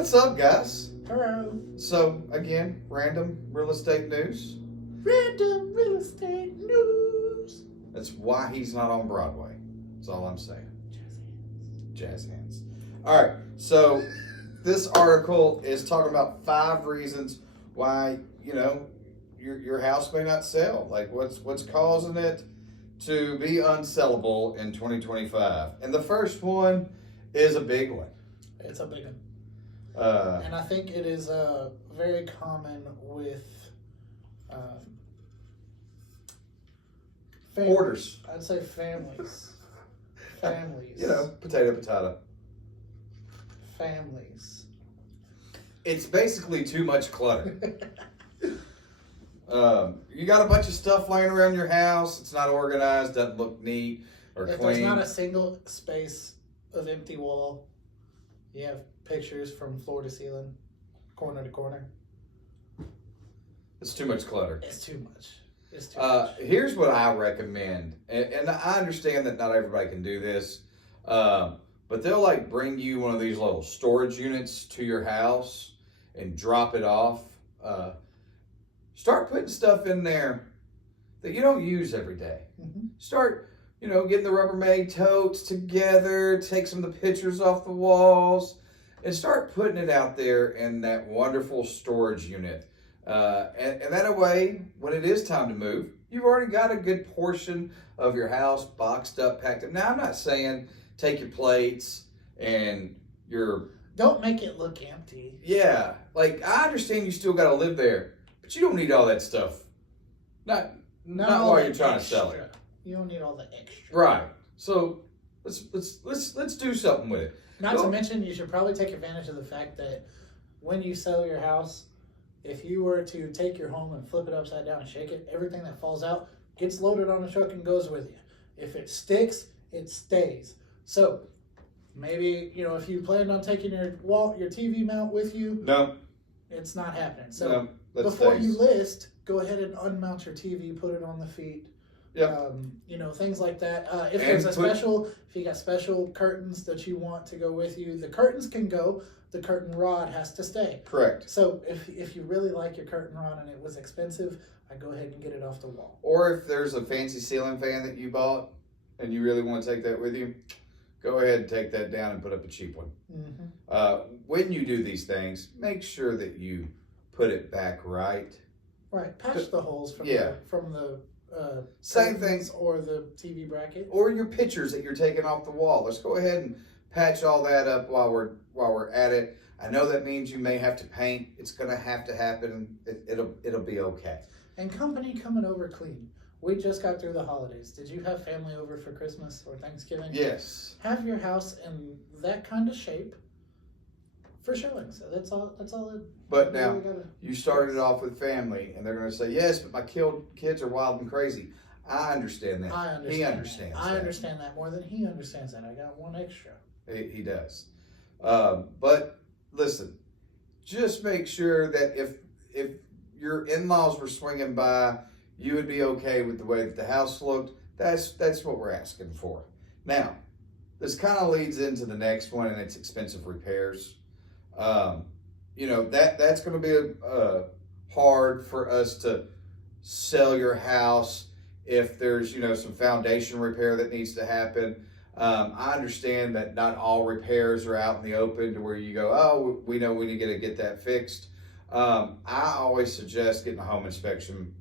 What's up, guys? Hello. So, again, random real estate news. Random real estate news. That's why he's not on Broadway. That's all I'm saying. Jazz hands. All right, so this article is talking about 5 reasons why, your house may not sell. Like, what's causing it to be unsellable in 2025. And the first one is a big one. It's a big one. And I think it is very common with Orders. I'd say families. Families. Potato. Families. It's basically too much clutter. You got a bunch of stuff laying around your house. It's not organized, doesn't look neat or if clean. There's not a single space of empty wall. You have pictures from floor to ceiling, corner to corner. It's too much clutter. It's too much. It's too much. Here's what I recommend, and I understand that not everybody can do this, but they'll bring you one of these little storage units to your house and drop it off. Start putting stuff in there that you don't use every day. Mm-hmm. Start, getting the Rubbermaid totes together, take some of the pictures off the walls, and start putting it out there in that wonderful storage unit. And that way, when it is time to move, you've already got a good portion of your house boxed up, packed up. Now, I'm not saying take your plates and your... Don't make it look empty. Yeah. I understand you still got to live there, but you don't need all that stuff. Not while you're trying to sell it. You don't need all the extra. Right. So let's do something with it. Not to mention, you should probably take advantage of the fact that when you sell your house, if you were to take your home and flip it upside down and shake it, everything that falls out gets loaded on a truck and goes with you. If it sticks, it stays. So maybe, if you planned on taking your TV mount with you, no, it's not happening. So no, before you list, go ahead and unmount your TV, put it on the feet. Yep. Things like that. If you got special curtains that you want to go with you, the curtains can go. The curtain rod has to stay. Correct. So if you really like your curtain rod and it was expensive, I'd go ahead and get it off the wall. Or if there's a fancy ceiling fan that you bought and you really want to take that with you, go ahead and take that down and put up a cheap one. Mm-hmm. When you do these things, make sure that you put it back right. Right. Patch the holes from the same thing, or the TV bracket, or your pictures that you're taking off the wall. Let's go ahead and patch all that up while we're at it. I know that means you may have to paint. It's gonna have to happen. It'll be okay. And company coming over clean. We just got through the holidays. Did you have family over for Christmas or Thanksgiving? Yes. Have your house in that kind of shape for showing. So that's all. But now you started it off with family, and they're going to say, "Yes, but my kids are wild and crazy." I understand that. He understands. I understand that more than he understands that. I got one extra. He does. But listen, just make sure that if your in-laws were swinging by, you would be okay with the way that the house looked. That's what we're asking for. Now, this kind of leads into the next one, and it's expensive repairs. That's going to be hard for us to sell your house if there's, some foundation repair that needs to happen. I understand that not all repairs are out in the open to where you go, oh, we know we need to get that fixed. I always suggest getting a home inspection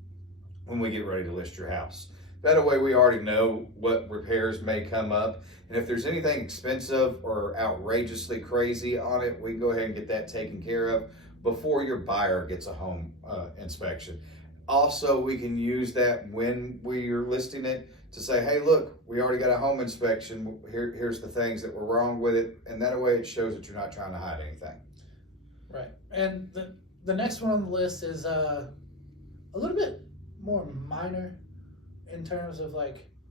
when we get ready to list your house. That way we already know what repairs may come up. And if there's anything expensive or outrageously crazy on it, we can go ahead and get that taken care of before your buyer gets a home inspection. Also, we can use that when we're listing it to say, hey, look, we already got a home inspection. Here's the things that were wrong with it. And that way it shows that you're not trying to hide anything. Right. And the next one on the list is a little bit more minor in terms of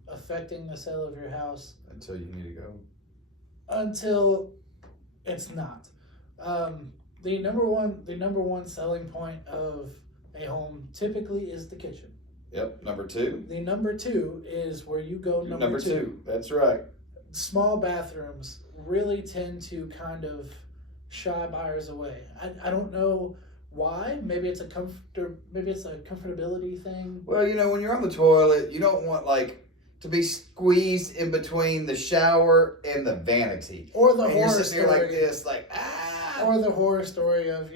affecting the sale of your house. Until you need to go. Until it's not. The number one selling point of a home typically is the kitchen. Yep, number 2. The number 2 is where you go number 2. That's right. Small bathrooms really tend to kind of shy buyers away. I don't know why. Maybe it's a comfortability thing. Well, when you're on the toilet, you don't want to be squeezed in between the shower and the vanity. Or the and horror you're sitting story. there like this, like ah. Or the horror story of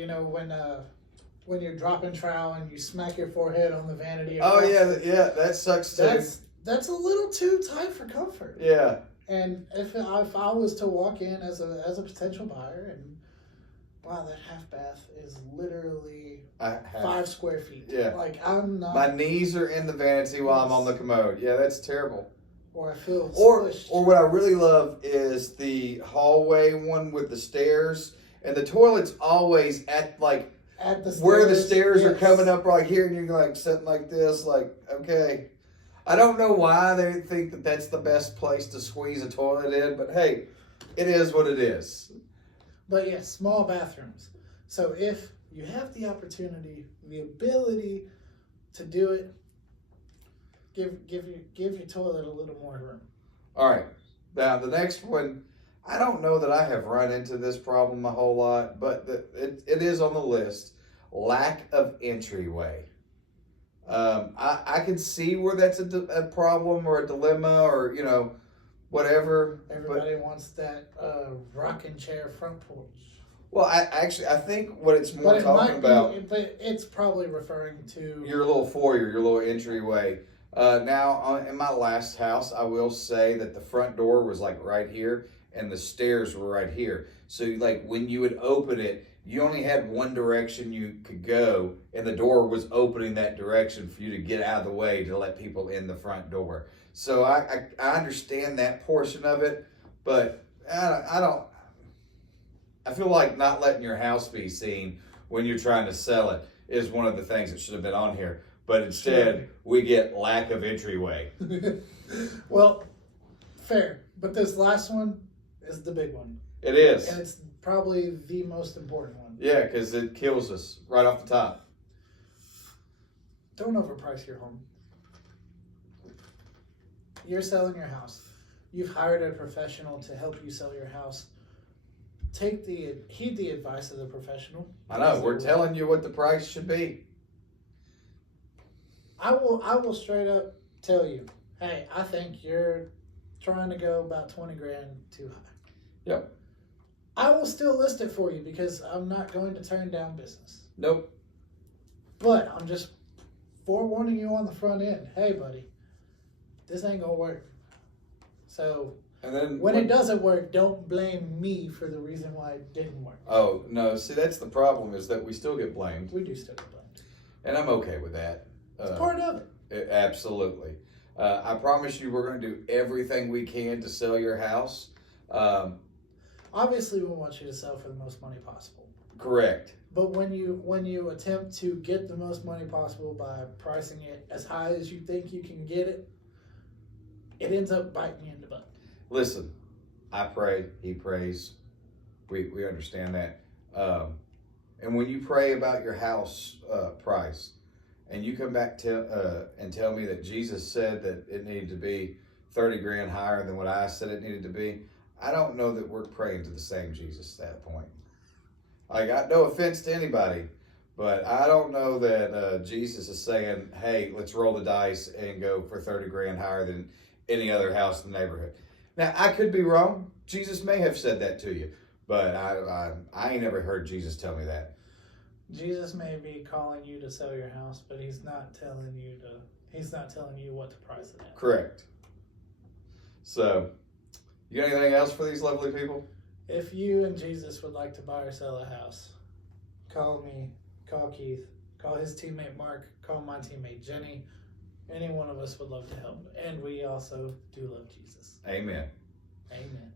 when you're dropping trowel and you smack your forehead on the vanity. Oh yeah, that sucks too. That's a little too tight for comfort. Yeah. And if I was to walk in as a potential buyer and wow, that half bath is literally 5 square feet. Yeah. Like I'm not. My knees are in the vanity while I'm on the commode. Yeah, that's terrible. Or I feel squished. Or what I really love is the hallway one with the stairs, and the toilet's always at the stairs, where the stairs are coming up right here, and you're like sitting like this, like okay. I don't know why they think that that's the best place to squeeze a toilet in, but hey, it is what it is. But yes, small bathrooms. So if you have the opportunity, the ability to do it, give your toilet a little more room. All right. Now the next one, I don't know that I have run into this problem a whole lot, but it is on the list. Lack of entryway. I can see where that's a problem or a dilemma or whatever. Everybody wants that rocking chair front porch. Well, I think what it's more talking about. But it's probably referring to your little foyer, your little entryway. Now, in my last house, I will say that the front door was right here, and the stairs were right here. So, when you would open it, you only had one direction you could go, and the door was opening that direction for you to get out of the way to let people in the front door. So I understand that portion of it, but I don't. I feel like not letting your house be seen when you're trying to sell it is one of the things that should have been on here. But instead, we get lack of entryway. Well, fair. But this last one is the big one. It is. And it's probably the most important one. Yeah, because it kills us right off the top. Don't overprice your home. You're selling your house. You've hired a professional to help you sell your house. Heed the advice of the professional. I know. We're telling you what the price should be. I will straight up tell you, hey, I think you're trying to go about 20 grand too high. Yep. I will still list it for you because I'm not going to turn down business. Nope. But I'm just forewarning you on the front end. Hey, buddy, this ain't gonna work. So and then when it doesn't work, don't blame me for the reason why it didn't work. Oh, no. See, that's the problem is that we still get blamed. We do still get blamed. And I'm okay with that. It's part of it. Absolutely. I promise you we're going to do everything we can to sell your house. Obviously, we want you to sell for the most money possible. Correct. But when you attempt to get the most money possible by pricing it as high as you think you can get it, it ends up biting you in the butt. Listen, I pray, he prays. We understand that. And when you pray about your house price, and you come back and tell me that Jesus said that it needed to be 30 grand higher than what I said it needed to be, I don't know that we're praying to the same Jesus at that point. I got no offense to anybody, but I don't know that Jesus is saying, hey, let's roll the dice and go for 30 grand higher than any other house in the neighborhood. Now, I could be wrong. Jesus may have said that to you, but I ain't never heard Jesus tell me that. Jesus may be calling you to sell your house, but he's not telling you what to price it at. Correct. So, you got anything else for these lovely people? If you and Jesus would like to buy or sell a house, call me, call Keith, call his teammate Mark, call my teammate Jenny. Any one of us would love to help. And we also do love Jesus. Amen. Amen.